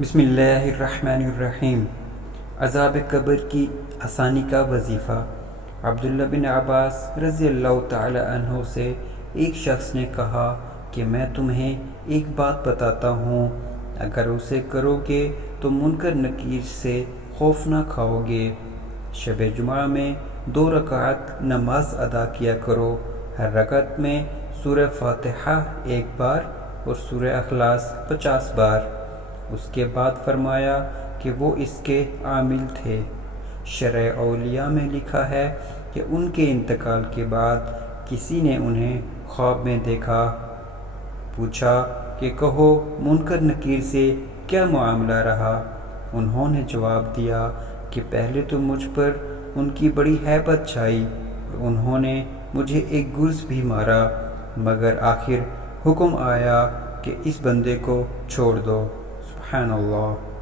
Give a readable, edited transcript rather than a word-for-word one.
بسم اللہ الرحمن الرحیم۔ عذاب قبر کی آسانی کا وظیفہ۔ عبداللہ بن عباس رضی اللہ تعالی عنہ سے ایک شخص نے کہا کہ میں تمہیں ایک بات بتاتا ہوں، اگر اسے کرو گے تو منکر نکیر سے خوف نہ کھاؤ گے۔ شب جمعہ میں 2 رکعت نماز ادا کیا کرو، ہر رکعت میں سورہ فاتحہ 1 بار اور سورہ اخلاص 50 بار۔ اس کے بعد فرمایا کہ وہ اس کے عامل تھے۔ شرح اولیاء میں لکھا ہے کہ ان کے انتقال کے بعد کسی نے انہیں خواب میں دیکھا۔ پوچھا کہ کہو منکر نکیر سے کیا معاملہ رہا؟ انہوں نے جواب دیا کہ پہلے تو مجھ پر ان کی بڑی ہیبت چھائی اور انہوں نے مجھے ایک گرز بھی مارا، مگر آخر حکم آیا کہ اس بندے کو چھوڑ دو۔ سبحان اللہ۔